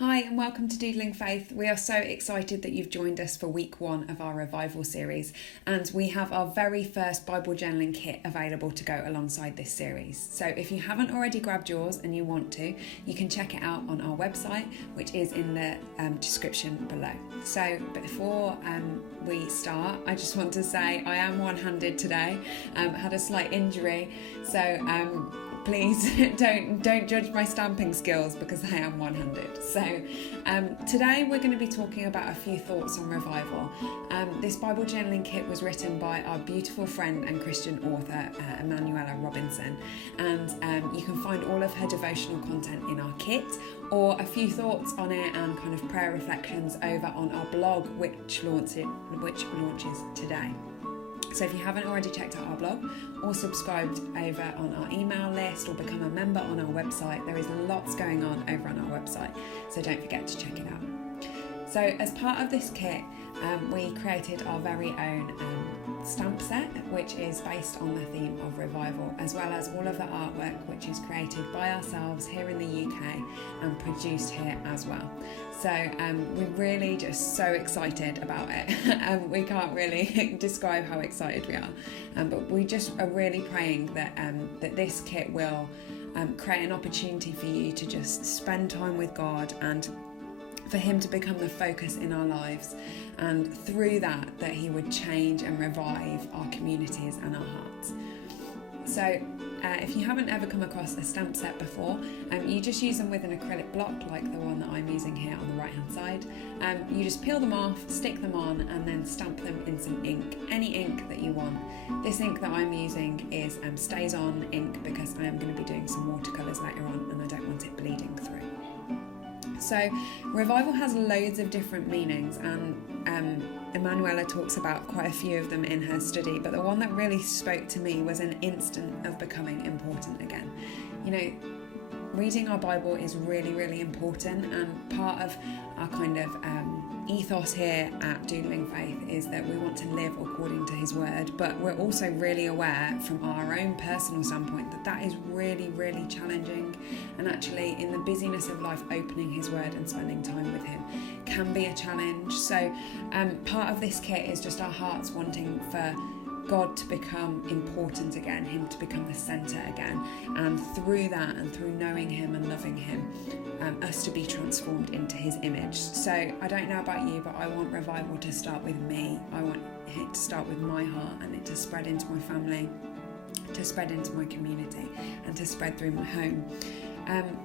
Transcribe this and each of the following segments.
Hi and welcome to Doodling Faith. We are so excited that you've joined us for week 1 of our revival series, and we have our very first Bible journaling kit available to go alongside this series. So if you haven't already grabbed yours and you want to, you can check it out on our website, which is in the description below. So before we start, I just want to say I am one-handed today. Had a slight injury, so please don't judge my stamping skills because I am one-handed. So today we're going to be talking about a few thoughts on revival. This Bible journaling kit was written by our beautiful friend and Christian author Emanuela Robinson, and you can find all of her devotional content in our kit, or a few thoughts on it and kind of prayer reflections over on our blog, which launches today. So if you haven't already checked out our blog or subscribed over on our email list or become a member on our website, there is lots going on over on our website, so don't forget to check it out. So as part of this kit, we created our very own stamp set, which is based on the theme of revival, as well as all of the artwork which is created by ourselves here in the UK and produced here as well. So we're really just so excited about it. We can't really describe how excited we are, but we just are really praying that that this kit will create an opportunity for you to just spend time with God and for him to become the focus in our lives, and through that he would change and revive our communities and our hearts. So if you haven't ever come across a stamp set before, you just use them with an acrylic block like the one that I'm using here on the right hand side. You just peel them off, stick them on, and then stamp them in some ink, any ink that you want. This ink that I'm using is Stays On ink because I am going to be doing some watercolours later on and I don't want it bleeding through. So revival has loads of different meanings, and Emanuela talks about quite a few of them in her study, but the one that really spoke to me was an instant of becoming important again. You know, reading our Bible is really, really important, and part of our kind of ethos here at Doodling Faith is that we want to live according to his word, but we're also really aware from our own personal standpoint that is really, really challenging, and actually in the busyness of life, opening his word and spending time with him can be a challenge. So part of this kit is just our hearts wanting for God to become important again, him to become the centre again, and through that and through knowing him and loving him, us to be transformed into his image. So I don't know about you, but I want revival to start with me. I want it to start with my heart, and it to spread into my family, to spread into my community, and to spread through my home.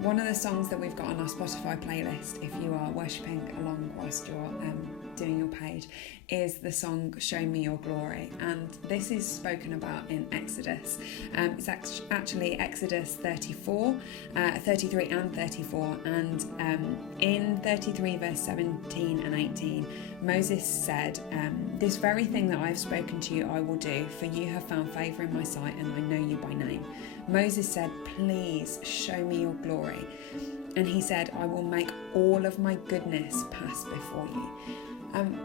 One of the songs that we've got on our Spotify playlist, if you are worshipping along whilst you're doing your page, is the song Show Me Your Glory, and this is spoken about in Exodus. It's actually Exodus 33 and 34, and in 33 verse 17 and 18 Moses said, "This very thing that I have spoken to you I will do, for you have found favour in my sight and I know you by name." Moses said, "Please show me your glory." And he said, "I will make all of my goodness pass before you."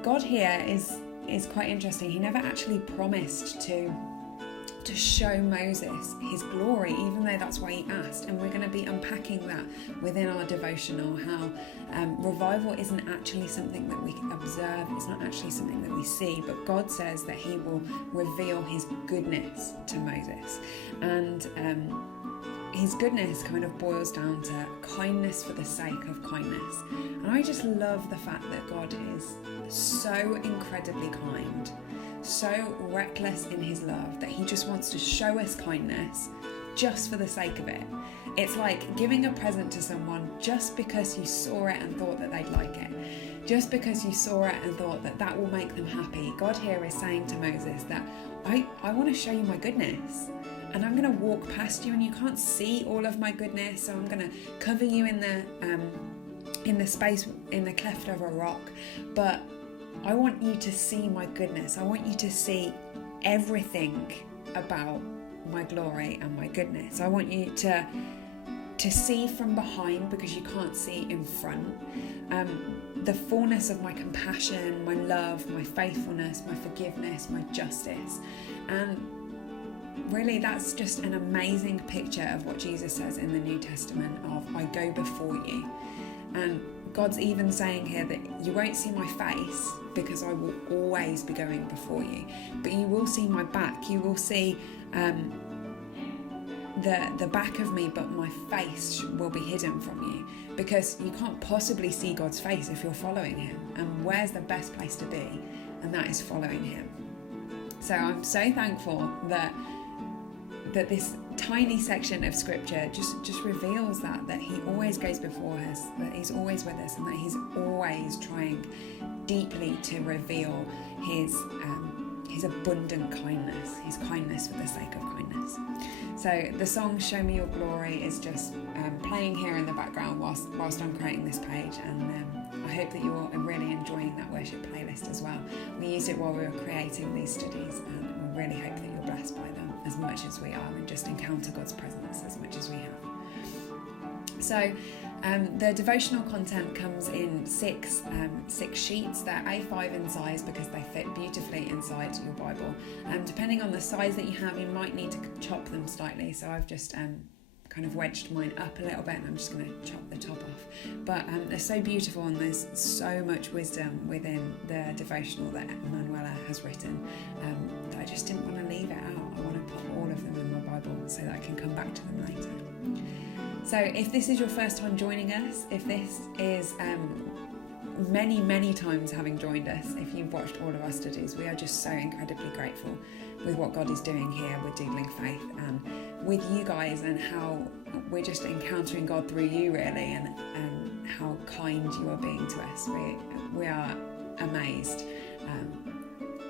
God here is quite interesting. He never actually promised to show Moses his glory, even though that's why he asked. And we're going to be unpacking that within our devotional, how revival isn't actually something that we observe, it's not actually something that we see, but God says that he will reveal his goodness to Moses. And his goodness kind of boils down to kindness for the sake of kindness. And I just love the fact that God is so incredibly kind, so reckless in his love, that he just wants to show us kindness just for the sake of it. It's like giving a present to someone just because you saw it and thought that they'd like it, just because you saw it and thought that that will make them happy. God here is saying to Moses that I want to show you my goodness, and I'm going to walk past you and you can't see all of my goodness, so I'm going to cover you in the space, in the cleft of a rock, but I want you to see my goodness. I want you to see everything about my glory and my goodness. I want you to see from behind, because you can't see in front, the fullness of my compassion, my love, my faithfulness, my forgiveness, my justice. And really, that's just an amazing picture of what Jesus says in the New Testament of, "I go before you." And God's even saying here that you won't see my face because I will always be going before you, but you will see my back. You will see the back of me, but my face will be hidden from you, because you can't possibly see God's face if you're following him. And where's the best place to be? And that is following him. So I'm so thankful that this tiny section of scripture just reveals that he always goes before us, that he's always with us, and that he's always trying deeply to reveal his abundant kindness, his kindness for the sake of kindness. So the song Show Me Your Glory is just playing here in the background whilst I'm creating this page, and I hope that you're really enjoying that worship playlist as well. We used it while we were creating these studies, and we really hope that you're blessed by them as much as we are, and just encounter God's presence as much as we have. So the devotional content comes in six sheets. They're A5 in size because they fit beautifully inside your Bible. Depending on the size that you have, you might need to chop them slightly. So I've just kind of wedged mine up a little bit, and I'm just going to chop the top off. But they're so beautiful, and there's so much wisdom within the devotional that Emanuela has written that I just didn't want to leave it out. I want to put all of them in my Bible so that I can come back to them later. So if this is your first time joining us, if this is many times having joined us, if you've watched all of our studies, we are just so incredibly grateful with what God is doing here with Doodling Faith, and with you guys, and how we're just encountering God through you, really, and how kind you are being to us. We are amazed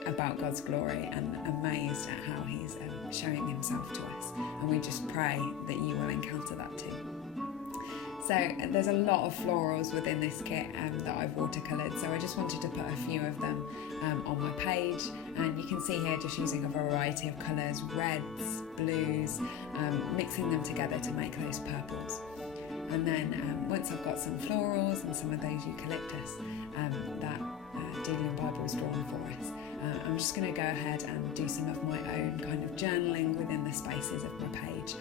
about God's glory, and amazed at how he's showing himself to us, and we just pray that you will encounter that too. So there's a lot of florals within this kit that I've watercoloured, so I just wanted to put a few of them on my page, and you can see here just using a variety of colours, reds, blues, mixing them together to make those purples. And then once I've got some florals and some of those eucalyptus that Doodling Bible has drawn for us, I'm just going to go ahead and do some of my own kind of journaling within the spaces of my page.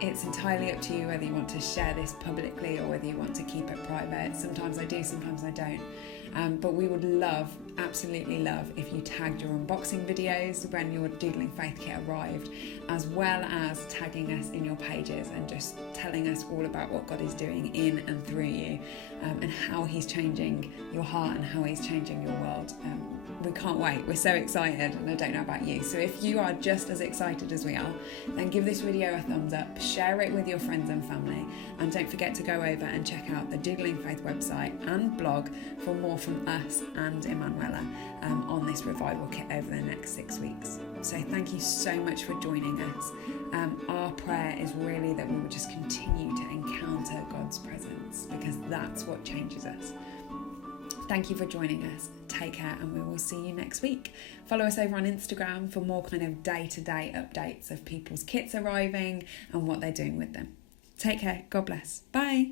It's entirely up to you whether you want to share this publicly or whether you want to keep it private. Sometimes I do, sometimes I don't. But we would love, absolutely love, if you tagged your unboxing videos when your Doodling Faith kit arrived, as well as tagging us in your pages and just telling us all about what God is doing in and through you, and how he's changing your heart and how he's changing your world. We can't wait. We're so excited, and I don't know about you. So if you are just as excited as we are, then give this video a thumbs up, share it with your friends and family, and don't forget to go over and check out the Doodling Faith website and blog for more from us and Emanuela on this revival kit over the next 6 weeks. So thank you so much for joining us. Our prayer is really that we will just continue to encounter God's presence, because that's what changes us. Thank you for joining us. Take care, and we will see you next week. Follow us over on Instagram for more kind of day-to-day updates of people's kits arriving and what they're doing with them. Take care. God bless. Bye.